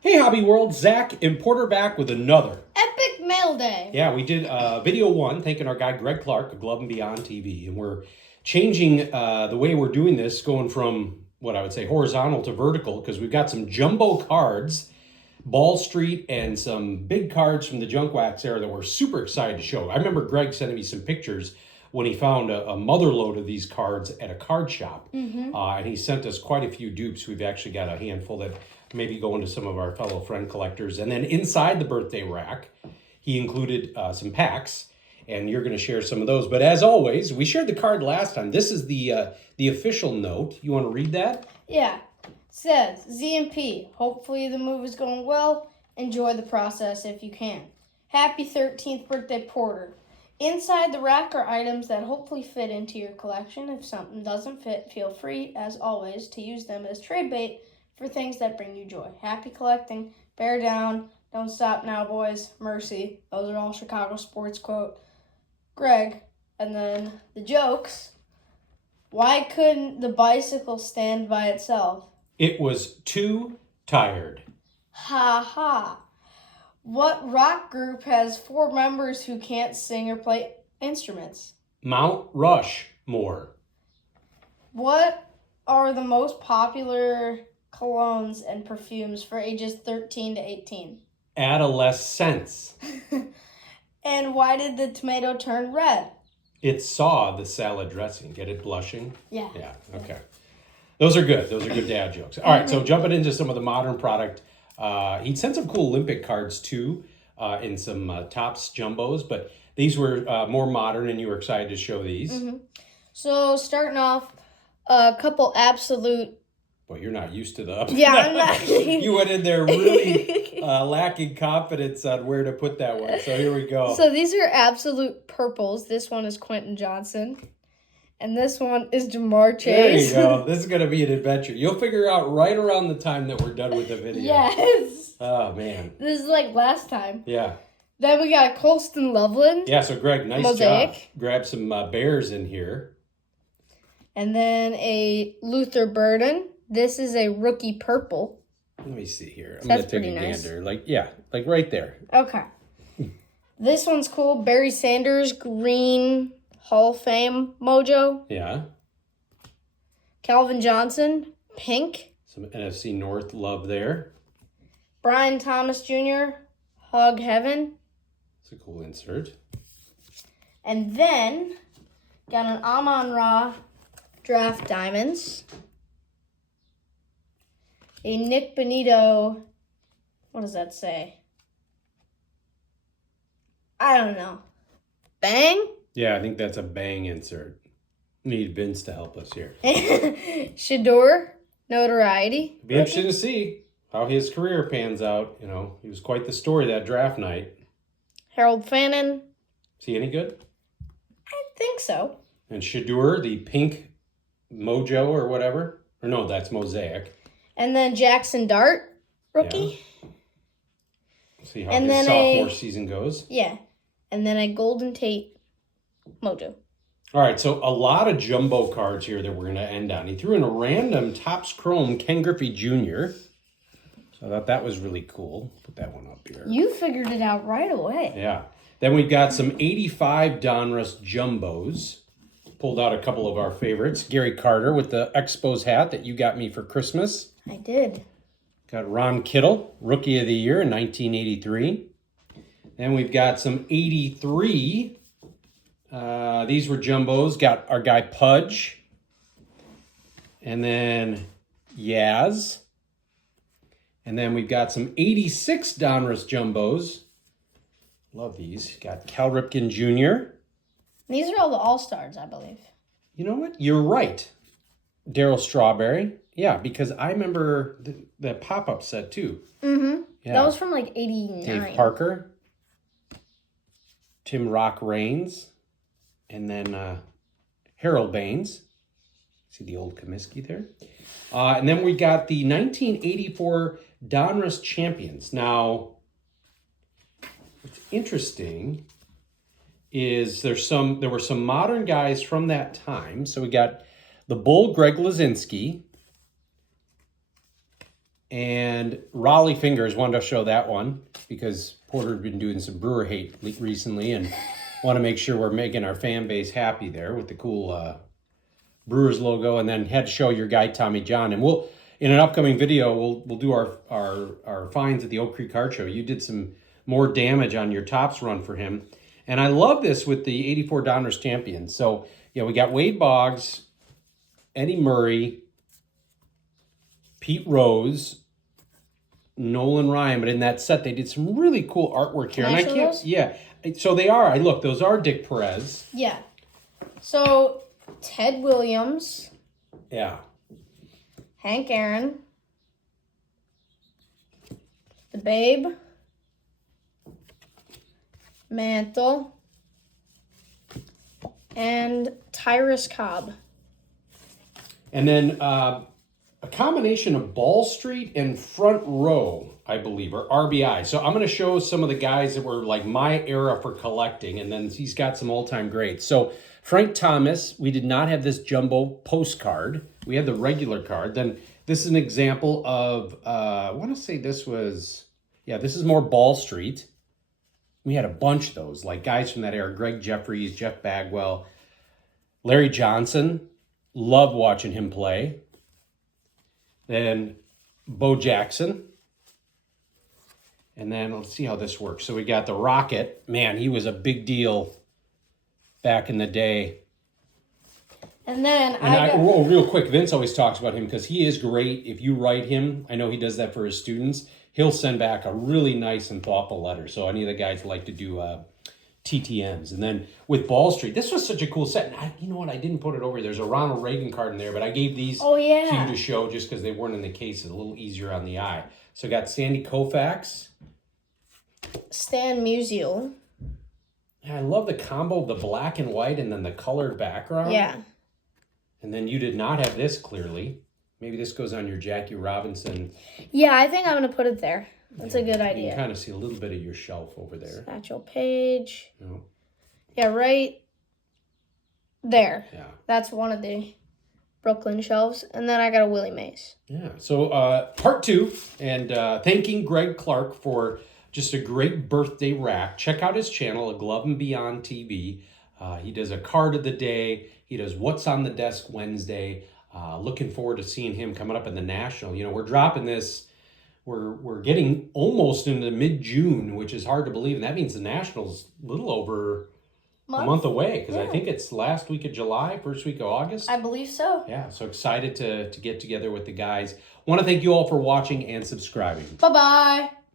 Hey Hobby World, Zach Importer back with another Epic Mail Day. Yeah, we did video one, thanking our guy Greg Clark of Glove and Beyond TV, and we're changing the way we're doing this, going from what I would say horizontal to vertical, because we've got some jumbo cards, Ball Street, and some big cards from the Junk Wax era that we're super excited to show. I remember Greg sending me some pictures when he found a mother load of these cards at a card shop, and he sent us quite a few dupes. We've actually got a handful that maybe go into some of our fellow friend collectors. And then inside the birthday rack, he included some packs, and you're going to share some of those. But as always, we shared the card last time. This is the official note. You want to read that? Yeah. Says, ZMP, hopefully the move is going well. Enjoy the process if you can. Happy 13th birthday, Porter. Inside the rack are items that hopefully fit into your collection. If something doesn't fit, feel free, as always, to use them as trade bait for things that bring you joy. Happy collecting. Bear down. Don't stop now, boys. Mercy. Those are all Chicago sports quote. Greg. And then the jokes. Why couldn't the bicycle stand by itself? It was too tired. Ha ha. What rock group has 4 members who can't sing or play instruments? Mount Rushmore. What are the most popular colognes and perfumes for ages 13 to 18? Adolescence. And why did the tomato turn red? It saw the salad dressing. Get it blushing? Yeah. Yeah, okay. Those are good. Those are good dad jokes. All right, so jumping into some of the modern product. He sent some cool Olympic cards too, in some Topps jumbos, but these were more modern, and you were excited to show these. So starting off, a couple absolute. Well, you're not used to the. Yeah, I'm not. You went in there really lacking confidence on where to put that one. So here we go. So these are absolute purples. This one is Quentin Johnson. And this one is Jamar Chase. There you go. This is going to be an adventure. You'll figure out right around the time that we're done with the video. Yes. Oh, man. This is like last time. Yeah. Then we got Colston Loveland. Yeah, so Greg, nice Mosaic. job. Grab some bears in here. And then a Luther Burden. This is a rookie purple. Let me see here. I'm That's going to take a pretty nice. gander. Like right there. Okay. This one's cool. Barry Sanders, green Hall of Fame mojo. Yeah. Calvin Johnson, pink. Some NFC North love there. Brian Thomas Jr., Hog Heaven. It's a cool insert. And then got an Amon-Ra Draft Diamonds. A Nick Benito, what does that say? I don't know. Bang? Yeah, I think that's a bang insert. Need Vince to help us here. Shador, notoriety. Be interesting to see how his career pans out. You know, he was quite the story that draft night. Harold Fannin. Is he any good? I think so. And Shadur, the pink mojo or whatever. Or no, that's Mosaic. And then Jackson Dart, rookie. Yeah. See how And his then sophomore season goes. Yeah. And then a Golden Tate mojo. All right, so a lot of jumbo cards here that we're going to end on. He threw in a random Topps Chrome Ken Griffey Jr. So I thought that was really cool. Put that one up here. You figured it out right away. Yeah. Then we've got some 85 Donruss Jumbos. Pulled out a couple of our favorites. Gary Carter with the Expos hat that you got me for Christmas. I did. Got Ron Kittle, Rookie of the Year in 1983. Then we've got some 83. These were jumbos. Got our guy Pudge. And then Yaz. And then we've got some 86 Donruss Jumbos. Love these. Got Cal Ripken Jr. These are all the All-Stars, I believe. You know what? You're right. Darryl Strawberry. Yeah, because I remember the pop-up set too. Mm-hmm. Yeah. That was from like 89. Dave Parker. Tim Rock Raines. And then Harold Baines. See the old Comiskey there? And then we got the 1984 Donruss Champions. Now, what's interesting is there were some modern guys from that time. So we got the Bull Greg Lazinski. And Raleigh Fingers, wanted to show that one because Porter's been doing some brewer hate recently and want to make sure we're making our fan base happy there with the cool Brewers logo. And then had to show your guy Tommy John. And we'll, in an upcoming video, we'll do our finds at the Oak Creek Card Show. You did some more damage on your Tops run for him. And I love this with the 84 Donruss Champions. So, yeah, we got Wade Boggs, Eddie Murray, Pete Rose, Nolan Ryan, but in that set they did some really cool artwork here. Can I and I show can't, those? yeah. So they are. I look, those are Dick Perez. Yeah. So Ted Williams, Yeah. Hank Aaron, the Babe, Mantle, and Tyrus Cobb. And then a combination of Ball Street and Front Row, I believe, or RBI. So I'm going to show some of the guys that were like my era for collecting, and then he's got some all-time greats. So Frank Thomas, we did not have this jumbo postcard. We had the regular card. Then this is an example of, I want to say this was, yeah, this is more Ball Street. We had a bunch of those, like guys from that era, Greg Jeffries, Jeff Bagwell, Larry Johnson. Love watching him play. Then Bo Jackson. And then let's see how this works. So we got the Rocket. Man, he was a big deal back in the day. And then Oh, real quick, Vince always talks about him because he is great. If you write him, I know he does that for his students, he'll send back a really nice and thoughtful letter. So any of the guys like to do TTMs. And then with Ball Street, this was such a cool set. And you know what? I didn't put it over. There's a Ronald Reagan card in there, but I gave these to you to show just because they weren't in the case. It's a little easier on the eye. So I got Sandy Koufax. Stan Musial. Yeah, I love the combo of the black and white and then the colored background. Yeah. And then you did not have this clearly. Maybe this goes on your Jackie Robinson. Yeah, I think I'm going to put it there. That's a good You idea. can kind of see a little bit of your shelf over there. Satchel Paige. No. Yeah, right there. Yeah. That's one of the Brooklyn shelves. And then I got a Willie Mays. Yeah. So part 2, and thanking Greg Clark for just a great birthday rack. Check out his channel, A Glove and Beyond TV. He does a card of the day. He does What's on the Desk Wednesday. Looking forward to seeing him coming up in the National. You know, we're dropping this. We're getting almost into mid-June, which is hard to believe. And that means the National's a little over a month away, because I think it's last week of July, first week of August. I believe so. Yeah, so excited to get together with the guys. Want to thank you all for watching and subscribing. Bye-bye.